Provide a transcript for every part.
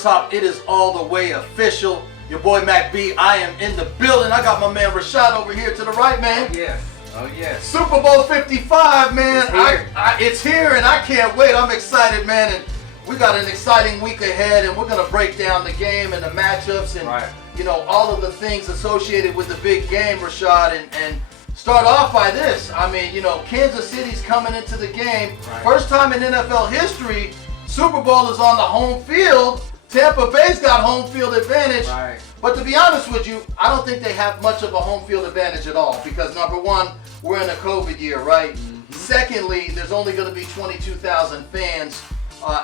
Sports Hop. It is all the way official. Your boy Mac B, I am in the building. I got my man Rashad over here to the right, man. Yes. Oh, yes. Super Bowl 55, man. It's here. It's here, and I can't wait. I'm excited, man. And we got an exciting week ahead, and we're going to break down the game and the matchups and, you know, all of the things associated with the big game, Rashad. And start off by this. I mean, you know, Kansas City's coming into the game. Right. First time in NFL history, Super Bowl is on the home field. Tampa Bay's got home field advantage. Right. But to be honest with you, I don't think they have much of a home field advantage at all because, number one, we're in a COVID year, right? Mm-hmm. Secondly, there's only going to be 22,000 fans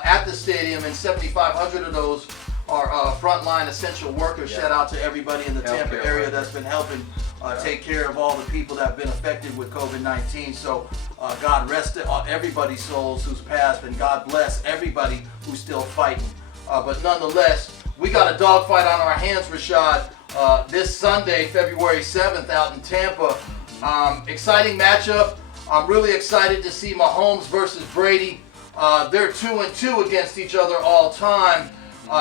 at the stadium, and 7,500 of those are frontline essential workers. Yeah. Shout out to everybody in the Tampa area workers. that's been helping take care of all the people that have been affected with COVID-19. So God rest everybody's souls who's passed, and God bless everybody who's still fighting. But nonetheless, we got a dogfight on our hands, Rashad, this Sunday, February 7th out in Tampa. Exciting matchup. I'm really excited to see Mahomes versus Brady. They're 2-2 against each other all time.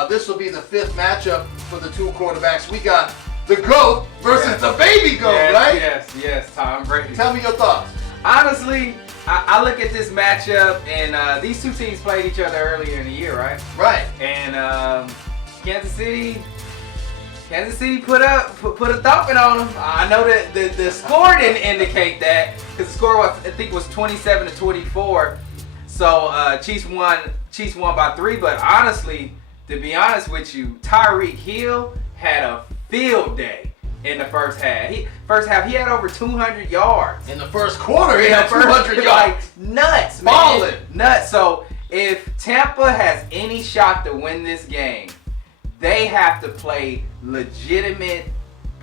This will be the fifth matchup for the two quarterbacks. We got the GOAT versus the baby GOAT, right? Yes, Tom Brady. Tell me your thoughts. Honestly, I look at this matchup, and these two teams played each other earlier in the year, right? Right. And Kansas City put a thumping on them. I know that the score didn't indicate that because the score was, I think, was 27-24. So Chiefs won by 3. But honestly, to be honest with you, Tyreek Hill had a field day in the first half. He had over 200 yards. In the first quarter, he had 200 yards. Like, nuts, man. Balling. Nuts. So if Tampa has any shot to win this game, they have to play legitimate,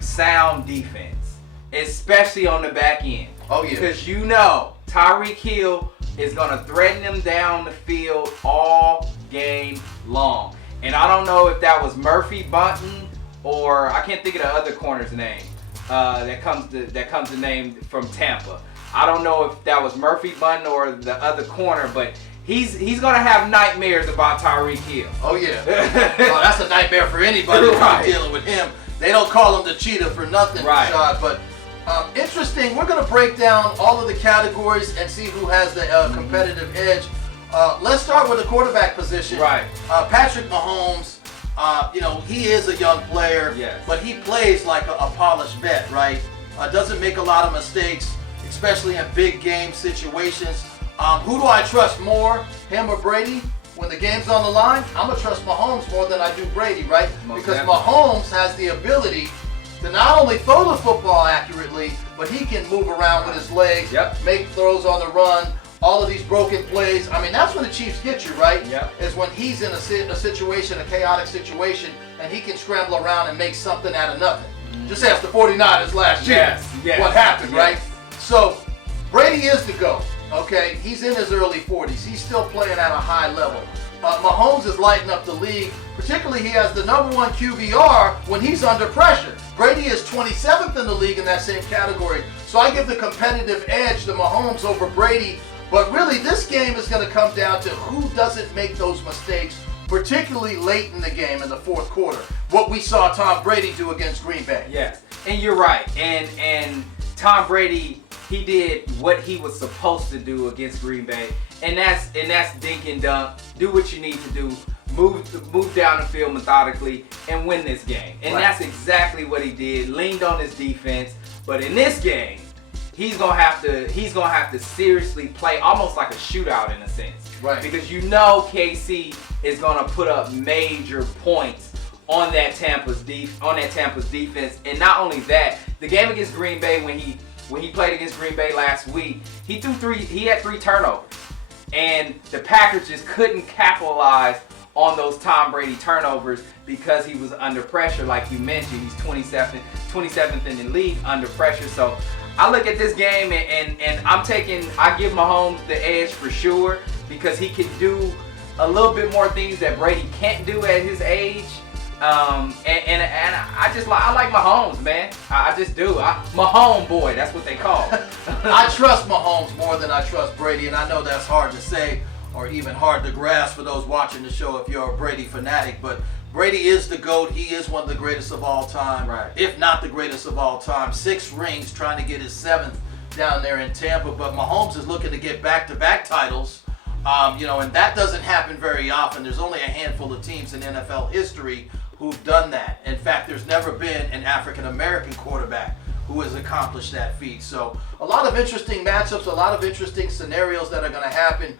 sound defense, especially on the back end. Oh, yeah. Because you know Tyreek Hill is going to threaten them down the field all game long. And I don't know if that was Murphy Bunting or I can't think of the other corner's name that comes to name from Tampa. I don't know if that was Murphy Bunting or the other corner, but he's going to have nightmares about Tyreek Hill. Oh, yeah. Well, that's a nightmare for anybody who's dealing with him. They don't call him the cheetah for nothing, right. Rashad. But interesting, we're going to break down all of the categories and see who has the competitive edge. Let's start with the quarterback position. Right. Patrick Mahomes, you know, he is a young player, yes, but he plays like a polished vet, right? Doesn't make a lot of mistakes, especially in big game situations. Who do I trust more, him or Brady? When the game's on the line, I'm going to trust Mahomes more than I do Brady, right? Because Mahomes has the ability to not only throw the football accurately, but he can move around with his legs, make throws on the run, all of these broken plays. I mean, that's when the Chiefs get you, right? Is when he's in a situation, a chaotic situation, and he can scramble around and make something out of nothing. Just ask the 49ers last year what happened, right? So, Brady is the GOAT. Okay, he's in his early 40s. He's still playing at a high level. Mahomes is lighting up the league. Particularly, he has the #1 QBR when he's under pressure. Brady is 27th in the league in that same category. So I give the competitive edge to Mahomes over Brady. But really, this game is going to come down to who doesn't make those mistakes, particularly late in the game in the fourth quarter. What we saw Tom Brady do against Green Bay. Yes, and you're right. And Tom Brady, he did what he was supposed to do against Green Bay, and that's dink and dunk. Do what you need to do. Move down the field methodically and win this game. And that's exactly what he did. Leaned on his defense, but in this game, he's gonna have to seriously play almost like a shootout in a sense. Right. Because you know KC is gonna put up major points on that Tampa's defense. And not only that, the game against Green Bay when he played against Green Bay last week, he had 3 turnovers. And the Packers just couldn't capitalize on those Tom Brady turnovers because he was under pressure. Like you mentioned, he's 27th in the league under pressure. So I look at this game and I give Mahomes the edge for sure because he can do a little bit more things that Brady can't do at his age. I like Mahomes, man. I just do. Mahomes boy, that's what they call him. I trust Mahomes more than I trust Brady, and I know that's hard to say or even hard to grasp for those watching the show if you're a Brady fanatic, but Brady is the GOAT. He is one of the greatest of all time, Right. if not the greatest of all time. 6 rings, trying to get his 7th down there in Tampa. But Mahomes is looking to get back-to-back titles, and that doesn't happen very often. There's only a handful of teams in NFL history who've done that. In fact, there's never been an African-American quarterback who has accomplished that feat. So a lot of interesting matchups, a lot of interesting scenarios that are going to happen.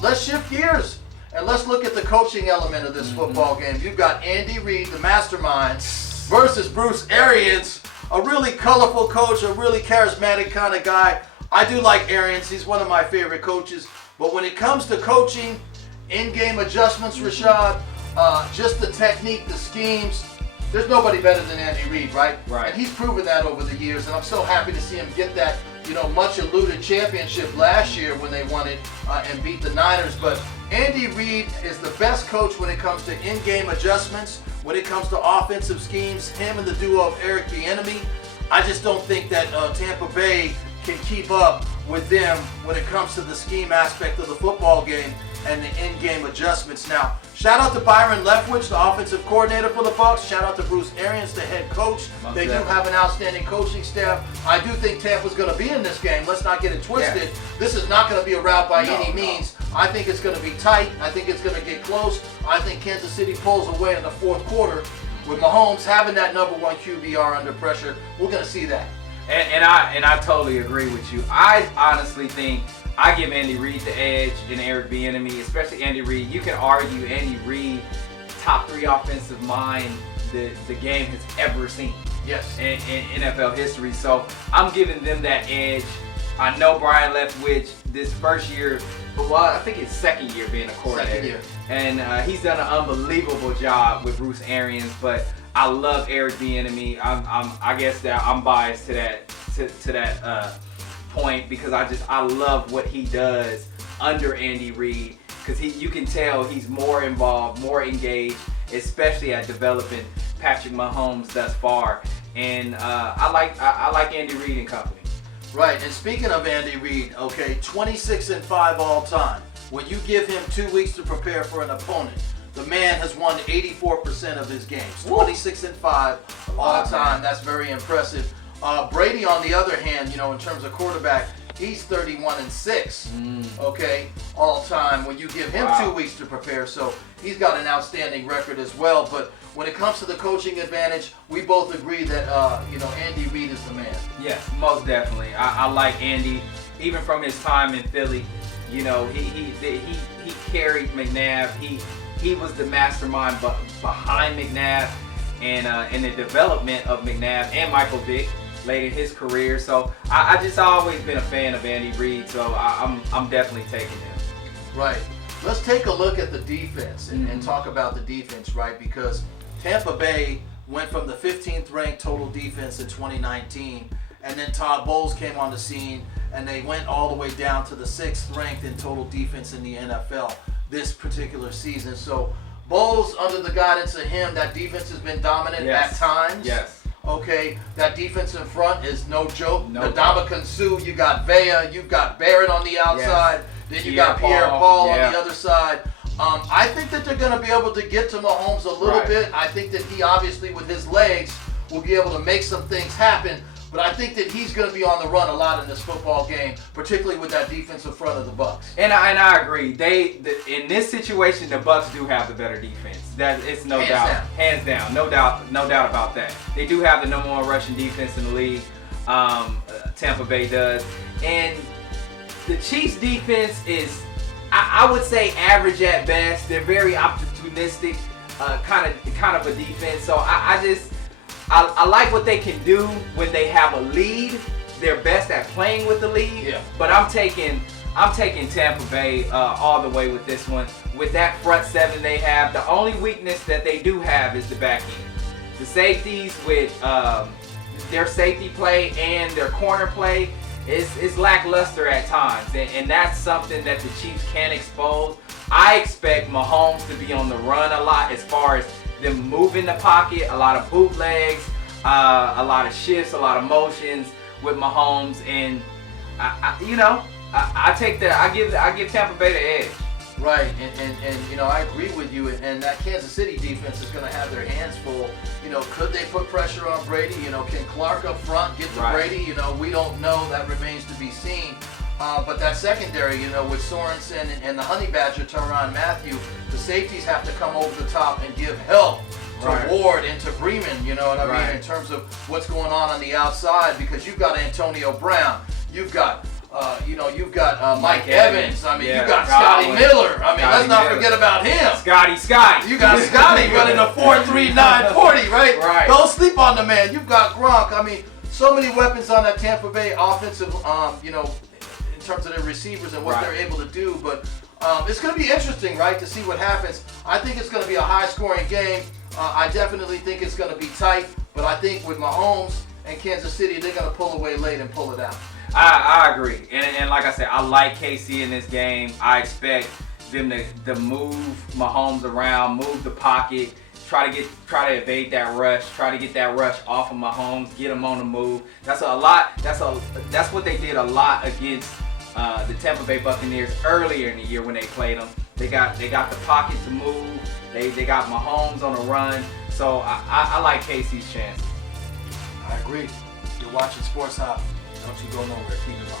Let's shift gears. And let's look at the coaching element of this football game. You've got Andy Reid, the mastermind, versus Bruce Arians, a really colorful coach, a really charismatic kind of guy. I do like Arians. He's one of my favorite coaches. But when it comes to coaching, in-game adjustments, Rashad, just the technique, the schemes, there's nobody better than Andy Reid, right? Right. And he's proven that over the years, and I'm so happy to see him get that, much eluded championship last year when they won it and beat the Niners. But Andy Reid is the best coach when it comes to in-game adjustments, when it comes to offensive schemes. Him and the duo of Eric Bieniemy. I just don't think that Tampa Bay can keep up with them when it comes to the scheme aspect of the football game and the in-game adjustments. Now, shout out to Byron Leftwich, the offensive coordinator for the Bucs. Shout out to Bruce Arians, the head coach. They do have an outstanding coaching staff. I do think Tampa's going to be in this game. Let's not get it twisted. Yeah. This is not going to be a rout by any means. I think it's going to be tight. I think it's going to get close. I think Kansas City pulls away in the fourth quarter. With Mahomes having that number 1 QBR under pressure, we're going to see that. And I totally agree with you. I honestly think I give Andy Reid the edge in Eric Bieniemy, especially Andy Reid. You can argue Andy Reid, top 3 offensive mind the game has ever seen. Yes. In NFL history. So I'm giving them that edge. I know Brian Leftwich this first year, I think it's second year being a coordinator. Second year. And he's done an unbelievable job with Bruce Arians, but I love Eric Bieniemy. I guess that I'm biased to that point because I love what he does under Andy Reid because you can tell he's more involved, more engaged, especially at developing Patrick Mahomes thus far. And I like Andy Reid and company. Right, and speaking of Andy Reid, 26-5 all time. When you give him 2 weeks to prepare for an opponent, the man has won 84% of his games. 26-5 all time. That's very impressive. Brady, on the other hand, in terms of quarterback, he's 31-6. All time. When you give him 2 weeks to prepare, so he's got an outstanding record as well. But when it comes to the coaching advantage, we both agree that Andy Reid is the man. Yes, most definitely. I like Andy, even from his time in Philly. He carried McNabb. He was the mastermind behind McNabb and the development of McNabb and Michael Vick late in his career. So I've always been a fan of Andy Reid. So I'm definitely taking him. Right. Let's take a look at the defense and talk about the defense, right? Because Tampa Bay went from the 15th ranked total defense in 2019, and then Todd Bowles came on the scene, and they went all the way down to the 6th ranked in total defense in the NFL this particular season. So Bowles, under the guidance of him, that defense has been dominant at times. Yes. That defense in front is no joke. No Ndamukong Suh, you got Vea, you've got Barrett on the outside, then you got Pierre-Paul on the other side. I think that they're going to be able to get to Mahomes a little bit. I think that he obviously, with his legs, will be able to make some things happen. But I think that he's going to be on the run a lot in this football game, particularly with that defensive front of the Bucs. And I agree. In this situation, the Bucs do have the better defense. That it's hands down, no doubt about that. They do have the number 1 rushing defense in the league. Tampa Bay does, and the Chiefs' defense is, I would say, average at best. They're very opportunistic, kind of a defense. So I like what they can do when they have a lead. They're best at playing with the lead. Yeah. But I'm taking Tampa Bay all the way with this one. With that front 7 they have, the only weakness that they do have is the back end. The safeties with their safety play and their corner play is lackluster at times, and that's something that the Chiefs can expose. I expect Mahomes to be on the run a lot as far as them moving the pocket, a lot of bootlegs, a lot of shifts, a lot of motions with Mahomes, and I take that. I give Tampa Bay the edge. Right, and you know, I agree with you, and that Kansas City defense is going to have their hands full. You know, could they put pressure on Brady? You know, can Clark up front get to Brady? You know, we don't know. That remains to be seen. But that secondary, you know, with Sorensen and the Honey Badger, Tyrann Mathieu, the safeties have to come over the top and give help to Ward and to Breeman, you know what I mean, in terms of what's going on the outside, because you've got Antonio Brown, you've got you've got Mike Evans. I mean, you've got Scotty Miller. I mean, let's not forget about him. Scotty. You got Scotty running a 4.39 40, right? Right. Don't sleep on the man. You've got Gronk. I mean, so many weapons on that Tampa Bay offensive, you know, in terms of their receivers and what they're able to do. But it's going to be interesting, right, to see what happens. I think it's going to be a high-scoring game. I definitely think it's going to be tight. But I think with Mahomes and Kansas City, they're going to pull away late and pull it out. I agree, and like I said, I like KC in this game. I expect them to move Mahomes around, move the pocket, try to evade that rush, try to get that rush off of Mahomes, get him on the move. That's what they did a lot against the Tampa Bay Buccaneers earlier in the year when they played them. They got the pocket to move. They got Mahomes on the run. So I like KC's chances. I agree. You're watching Sports Hop. Don't you go nowhere. Keep it on.